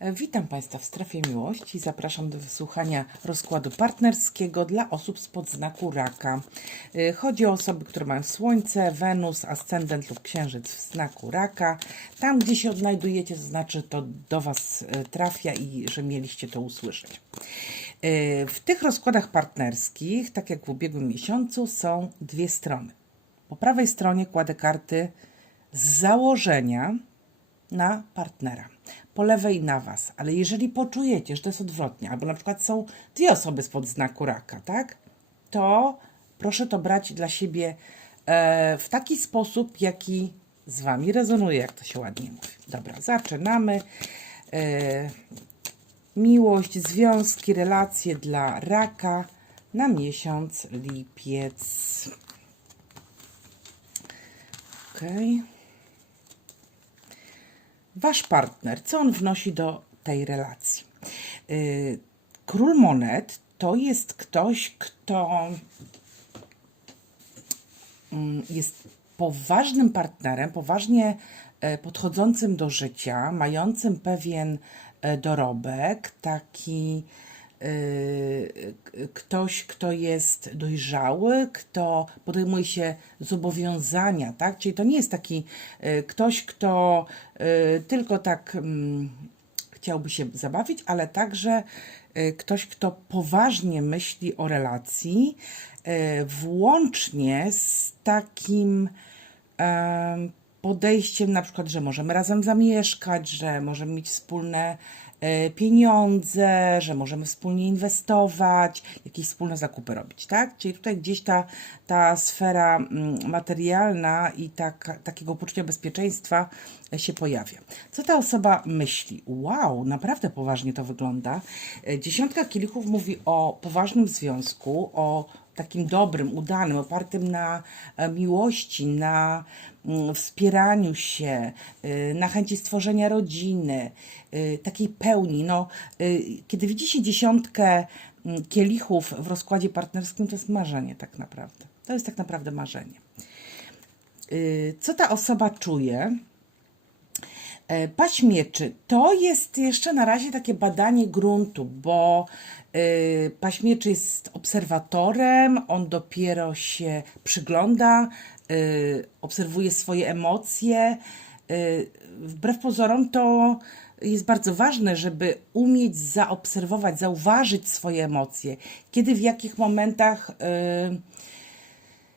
Witam Państwa w strefie miłości. Zapraszam do wysłuchania rozkładu partnerskiego dla osób spod znaku raka. Y, Chodzi o osoby, które mają Słońce, Wenus, Ascendent lub Księżyc w znaku raka. Tam, gdzie się odnajdujecie, to znaczy to do Was y, trafia i że mieliście to usłyszeć. Y, W tych rozkładach partnerskich, tak jak w ubiegłym miesiącu, są dwie strony. Po prawej stronie kładę karty z założenia na partnera, po lewej na Was. Ale jeżeli poczujecie, że to jest odwrotnie, albo na przykład są dwie osoby spod znaku raka, tak? To proszę to brać dla siebie e, w taki sposób, jaki z Wami rezonuje, jak to się ładnie mówi. Dobra, zaczynamy. E, miłość, związki, relacje dla raka na miesiąc lipiec. Okej. Wasz partner, co on wnosi do tej relacji? Yy, Król monet to jest ktoś, kto mm, jest poważnym partnerem, poważnie e, podchodzącym do życia, mającym pewien e, dorobek, taki ktoś, kto jest dojrzały, kto podejmuje się zobowiązania, tak? Czyli to nie jest taki e, ktoś, kto e, tylko tak mm, chciałby się zabawić, ale także ktoś, kto poważnie myśli o relacji, włącznie z takim em, podejściem, na przykład, że możemy razem zamieszkać, że możemy mieć wspólne pieniądze, że możemy wspólnie inwestować, jakieś wspólne zakupy robić, tak? Czyli tutaj gdzieś ta, ta sfera mm, materialna i tak, takiego poczucia bezpieczeństwa e, się pojawia. Co ta osoba myśli? Wow, naprawdę poważnie to wygląda. E, Dziesiątka kielichów mówi o poważnym związku, o takim dobrym, udanym, opartym na e, miłości, na mm, wspieraniu się, y, na chęci stworzenia rodziny, y, takiej pełni. No, y, kiedy widzi się dziesiątkę mm, kielichów w rozkładzie partnerskim, to jest marzenie tak naprawdę. To jest tak naprawdę marzenie. Co ta osoba czuje? E, Paść mieczy to jest jeszcze na razie takie badanie gruntu, bo y, paść mieczy jest obserwatorem, on dopiero się przygląda, y, obserwuje swoje emocje. Y, wbrew pozorom to jest bardzo ważne, żeby umieć zaobserwować, zauważyć swoje emocje, kiedy w jakich momentach.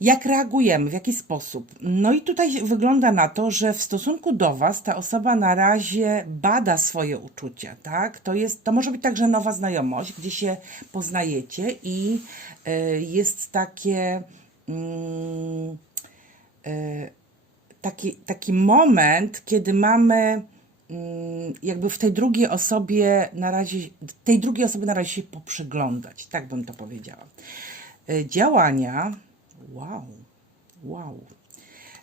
Jak reagujemy, w jaki sposób? No i tutaj wygląda na to, że w stosunku do Was ta osoba na razie bada swoje uczucia, tak? To, jest, to może być także nowa znajomość, gdzie się poznajecie i y, jest takie. Y, taki, taki moment, kiedy mamy mm, jakby w tej drugiej osobie na razie, tej drugiej osobie na razie się poprzyglądać, tak bym to powiedziała. Y, Działania, wow, wow.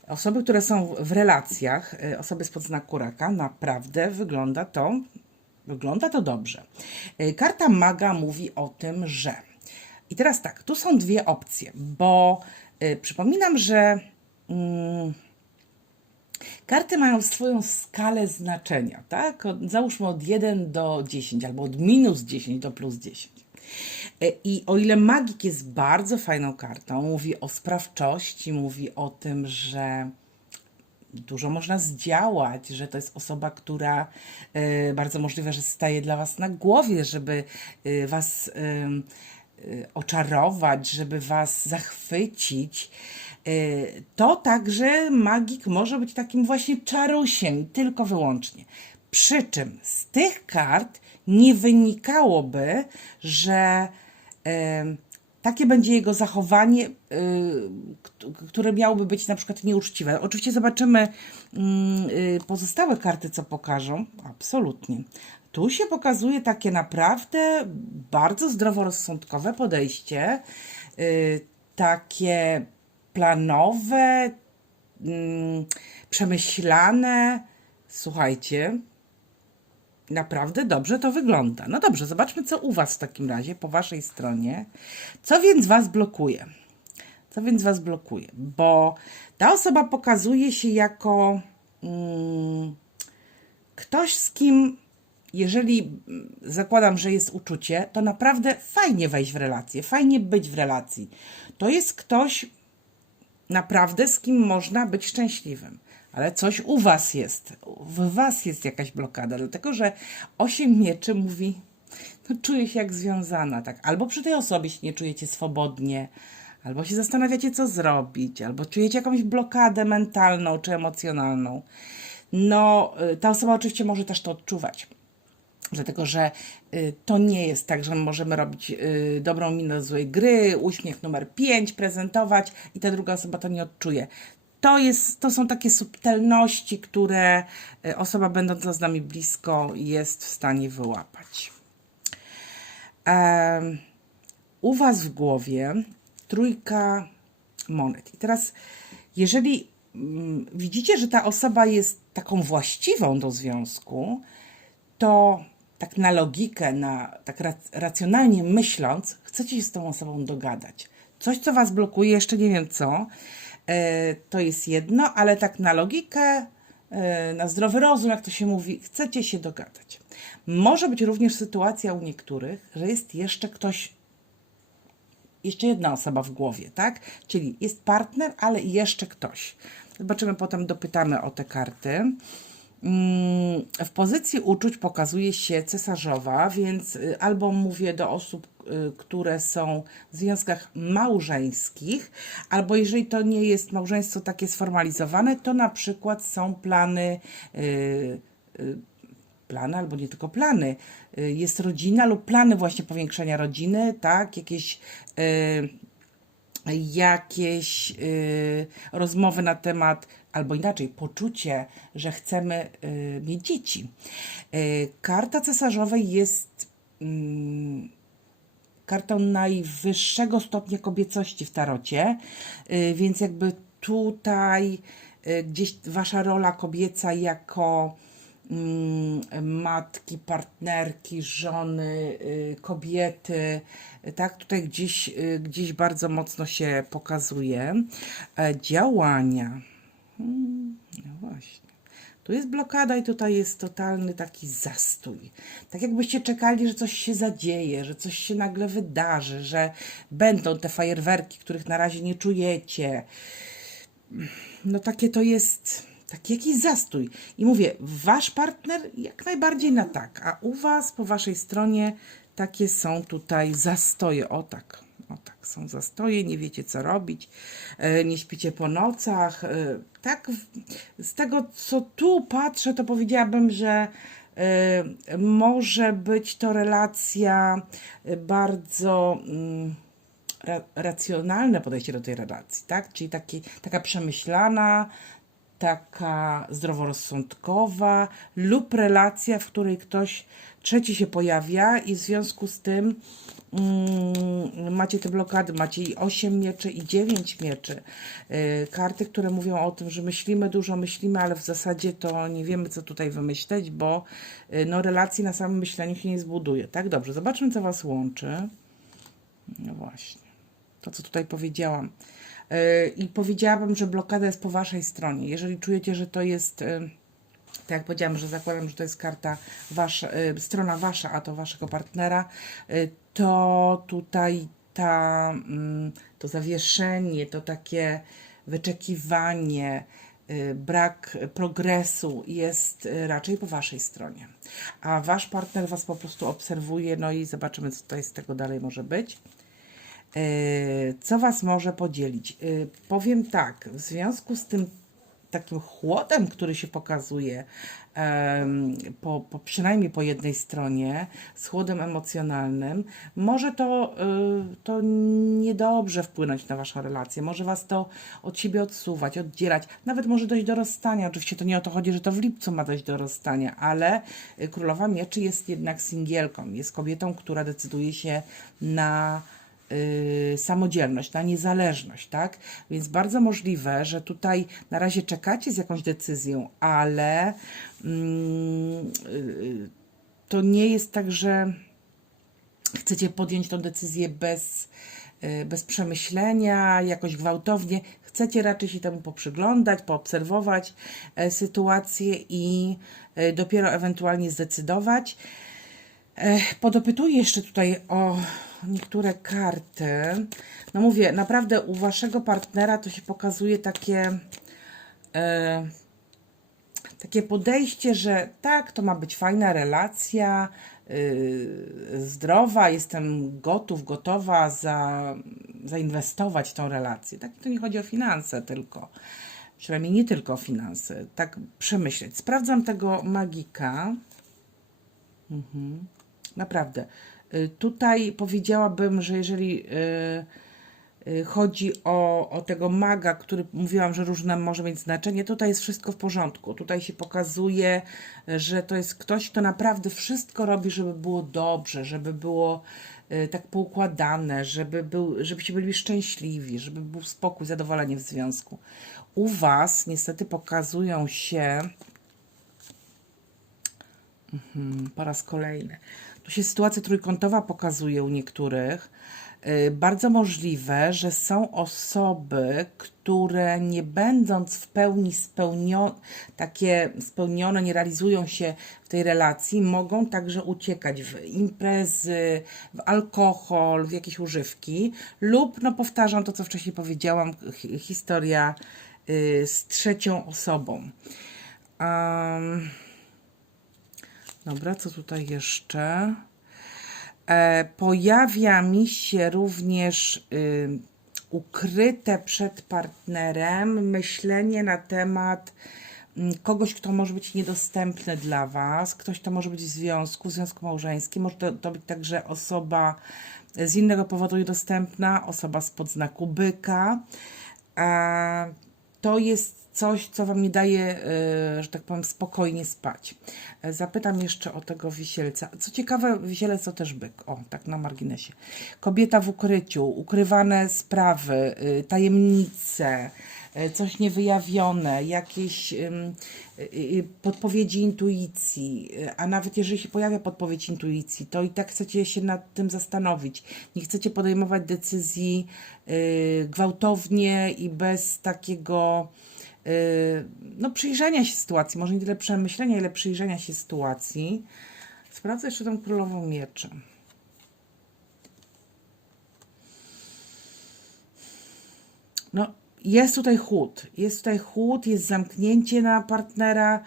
Osoby, które są w relacjach, y, osoby spod znaku raka, naprawdę wygląda to, wygląda to dobrze. Y, Karta maga mówi o tym, że. I teraz tak, tu są dwie opcje, bo y, przypominam, że. Mm, Karty mają swoją skalę znaczenia, tak? Załóżmy od 1 do 10, albo od minus 10 do plus 10. E, I o ile magik jest bardzo fajną kartą, mówi o sprawczości, mówi o tym, że dużo można zdziałać, że to jest osoba, która e, bardzo możliwe, że staje dla Was na głowie, żeby e, Was oczarować, żeby Was zachwycić. To także magik może być takim właśnie czarusiem, tylko wyłącznie. Przy czym z tych kart nie wynikałoby, że takie będzie jego zachowanie, y, które miałoby być na przykład nieuczciwe. Oczywiście zobaczymy mm, y, pozostałe karty, co pokażą. Absolutnie. Tu się pokazuje takie naprawdę bardzo zdroworozsądkowe podejście, y, takie planowe, mm, przemyślane. Słuchajcie, Naprawdę dobrze to wygląda. No dobrze, zobaczmy, co u Was w takim razie, po Waszej stronie. Co więc Was blokuje? Co więc Was blokuje? Bo ta osoba pokazuje się jako mm, ktoś, z kim jeżeli mm, zakładam, że jest uczucie, to naprawdę fajnie wejść w relację, fajnie być w relacji. To jest ktoś naprawdę, z kim można być szczęśliwym. Ale coś u was jest, w was jest jakaś blokada, dlatego że osiem mieczy mówi, no czuję się jak związana, tak. Albo przy tej osobie się nie czujecie swobodnie, albo się zastanawiacie, co zrobić, albo czujecie jakąś blokadę mentalną czy emocjonalną. No, y, ta osoba oczywiście może też to odczuwać. Dlatego, że y, to nie jest tak, że my możemy robić y, dobrą minę złej gry, uśmiech numer 5 prezentować i ta druga osoba to nie odczuje. To, jest, to są takie subtelności, które y, osoba będąca z nami blisko jest w stanie wyłapać. Em, u Was w głowie trójka monet. I teraz, jeżeli mm, widzicie, że ta osoba jest taką właściwą do związku, to tak na logikę, na, tak rac- racjonalnie myśląc, chcecie się z tą osobą dogadać. Coś, co Was blokuje, jeszcze nie wiem co, to jest jedno, ale tak na logikę, e, na zdrowy rozum, jak to się mówi, chcecie się dogadać. Może być również sytuacja u niektórych, że jest jeszcze ktoś jeszcze jedna osoba w głowie, tak? Czyli jest partner, ale jeszcze ktoś. Zobaczymy potem, dopytamy o te karty. W pozycji uczuć pokazuje się cesarzowa, więc y, albo mówię do osób, y, które są w związkach małżeńskich, albo jeżeli to nie jest małżeństwo takie sformalizowane, to na przykład są plany y, plany, albo nie tylko plany. Jest rodzina lub plany właśnie powiększenia rodziny, tak? Jakieś, jakieś y, rozmowy na temat, albo inaczej, poczucie, że chcemy y, mieć dzieci. Y, karta cesarzowej jest mm, kartą najwyższego stopnia kobiecości w tarocie, więc jakby tutaj gdzieś wasza rola kobieca jako matki, partnerki, żony, y, kobiety, tak, tutaj gdzieś, y, gdzieś bardzo mocno się pokazuje. E, Działania. Hmm, no właśnie. Tu jest blokada i tutaj jest totalny taki zastój. Tak jakbyście czekali, że coś się zadzieje, że coś się nagle wydarzy, że będą te fajerwerki, których na razie nie czujecie. No takie to jest taki jakiś zastój. I mówię, wasz partner jak najbardziej na tak, a u was po waszej stronie takie są tutaj zastoje. O tak, o tak, są zastoje, nie wiecie co robić, e, nie śpicie po nocach. e, Tak, z tego co tu patrzę, to powiedziałabym, że e, może być to relacja bardzo. mm, ra, racjonalne podejście do tej relacji, tak? Czyli taki, taka przemyślana, taka zdroworozsądkowa lub relacja, w której ktoś trzeci się pojawia i w związku z tym mm, macie te blokady, macie i 8 mieczy i 9 mieczy. Yy, karty, które mówią o tym, że myślimy dużo, myślimy, ale w zasadzie to nie wiemy, co tutaj wymyśleć, bo yy, no, relacji na samym myśleniu się nie zbuduje. Tak, dobrze, zobaczmy, co Was łączy. No właśnie. To, co tutaj powiedziałam. Yy, I powiedziałabym, że blokada jest po waszej stronie. Jeżeli czujecie, że to jest, yy, tak jak powiedziałam, że zakładam, że to jest karta wasza, yy, strona wasza, a to waszego partnera, to tutaj ta, mm, to zawieszenie, to takie wyczekiwanie, brak progresu jest raczej po waszej stronie. A wasz partner was po prostu obserwuje, no i zobaczymy, co tutaj z tego dalej może być. Co Was może podzielić? E, Powiem tak, w związku z tym takim chłodem, który się pokazuje, po, po, przynajmniej po jednej stronie, z chłodem emocjonalnym, może to, y, to niedobrze wpłynąć na Waszą relację, może Was to od siebie odsuwać, oddzielać, nawet może dojść do rozstania. Oczywiście to nie o to chodzi, że to w lipcu ma dojść do rozstania, ale y, Królowa Mieczy jest jednak singielką, jest kobietą, która decyduje się na y, samodzielność, na niezależność, tak? Więc bardzo możliwe, że tutaj na razie czekacie z jakąś decyzją, ale mm, y, to nie jest tak, że chcecie podjąć tą decyzję bez, y, bez przemyślenia, jakoś gwałtownie. chcecie raczej się temu poprzyglądać, poobserwować e, sytuację i dopiero ewentualnie zdecydować. Podopytuję jeszcze tutaj o niektóre karty. No mówię, naprawdę u waszego partnera to się pokazuje takie, e, takie podejście, że tak, to ma być fajna relacja, y, zdrowa, jestem gotów, gotowa za, zainwestować w tą relację. Tak, to nie chodzi o finanse tylko. Przynajmniej nie tylko o finanse. Tak przemyśleć. Sprawdzam tego magika. Naprawdę. Y, Tutaj powiedziałabym, że jeżeli y, y, chodzi o, o tego maga, który mówiłam, że różne może mieć znaczenie, tutaj jest wszystko w porządku. Tutaj się pokazuje, że to jest ktoś, kto naprawdę wszystko robi, żeby było dobrze, żeby było tak poukładane, żeby był, żebyście byli szczęśliwi, żeby był spokój, zadowolenie w związku. U Was niestety pokazują się Mm, po raz kolejny. Tu się sytuacja trójkątowa pokazuje u niektórych. Y, Bardzo możliwe, że są osoby, które nie będąc w pełni spełnione, takie spełnione, nie realizują się w tej relacji, mogą także uciekać w imprezy, w alkohol, w jakieś używki, lub, no powtarzam to, co wcześniej powiedziałam, hi- historia y, z trzecią osobą. Um, Dobra, co tutaj jeszcze? E, pojawia mi się również y, ukryte przed partnerem myślenie na temat mm, kogoś, kto może być niedostępny dla Was, ktoś, kto może być w związku, w związku małżeńskim, może to, to być także osoba z innego powodu niedostępna, osoba z podznaku byka. A to jest coś, co Wam nie daje, y, że tak powiem, spokojnie spać. E, Zapytam jeszcze o tego wisielca. Co ciekawe, wisielec to też byk. O, tak na marginesie. Kobieta w ukryciu, ukrywane sprawy, y, tajemnice, coś niewyjawione, jakieś podpowiedzi intuicji, a nawet jeżeli się pojawia podpowiedź intuicji, to i tak chcecie się nad tym zastanowić. Nie chcecie podejmować decyzji gwałtownie i bez takiego no, przyjrzenia się sytuacji, może nie tyle przemyślenia, ile przyjrzenia się sytuacji. Sprawdzę jeszcze tą królową mieczy. No, jest tutaj chłód. Jest tutaj chłód, jest zamknięcie na partnera.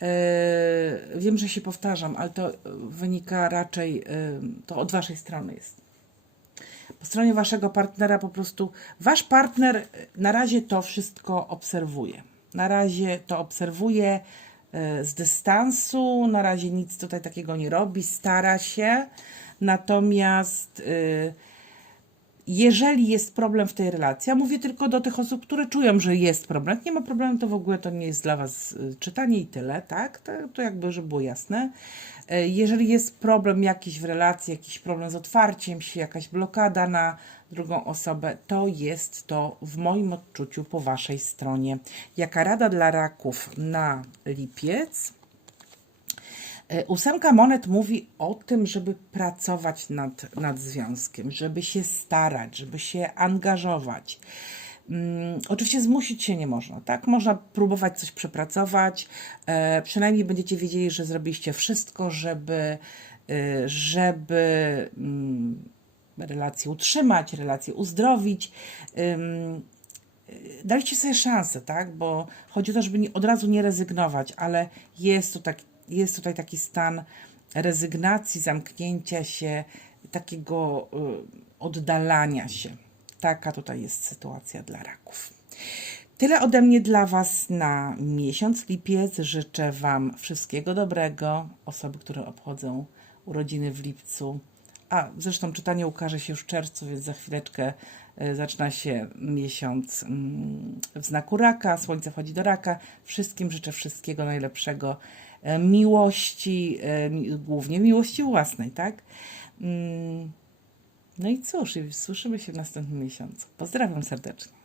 Yy, wiem, że się powtarzam, ale to wynika raczej, yy, to od waszej strony jest. Po stronie waszego partnera po prostu, wasz partner na razie to wszystko obserwuje. Na razie to obserwuje y, z dystansu, na razie nic tutaj takiego nie robi, stara się. Natomiast y, jeżeli jest problem w tej relacji, ja mówię tylko do tych osób, które czują, że jest problem. Nie ma problemu, to w ogóle to nie jest dla Was y, czytanie i tyle, tak? To, to jakby, żeby było jasne. E, Jeżeli jest problem jakiś w relacji, jakiś problem z otwarciem się, jakaś blokada na drugą osobę, to jest to w moim odczuciu po Waszej stronie. Jaka rada dla raków na lipiec? E, Ósemka monet mówi o tym, żeby pracować nad, nad związkiem, żeby się starać, żeby się angażować. Mm, oczywiście zmusić się nie można, tak? Można próbować coś przepracować, e, przynajmniej będziecie wiedzieli, że zrobiliście wszystko, żeby, e, żeby mm, relację utrzymać, relację uzdrowić. Ym, dajcie sobie szansę, tak? Bo chodzi o to, żeby nie, od razu nie rezygnować, ale jest, tu tak, jest tutaj taki stan rezygnacji, zamknięcia się, takiego y, oddalania się. Taka tutaj jest sytuacja dla raków. Tyle ode mnie dla Was na miesiąc lipiec. Życzę Wam wszystkiego dobrego. Osoby, które obchodzą urodziny w lipcu. A zresztą czytanie ukaże się już w czerwcu, więc za chwileczkę e, zaczyna się miesiąc mm, w znaku raka. Słońce wchodzi do raka. Wszystkim życzę wszystkiego najlepszego. E, Miłości, e, głównie miłości własnej, tak? Mm, No i cóż, słyszymy się w następnym miesiącu. Pozdrawiam serdecznie.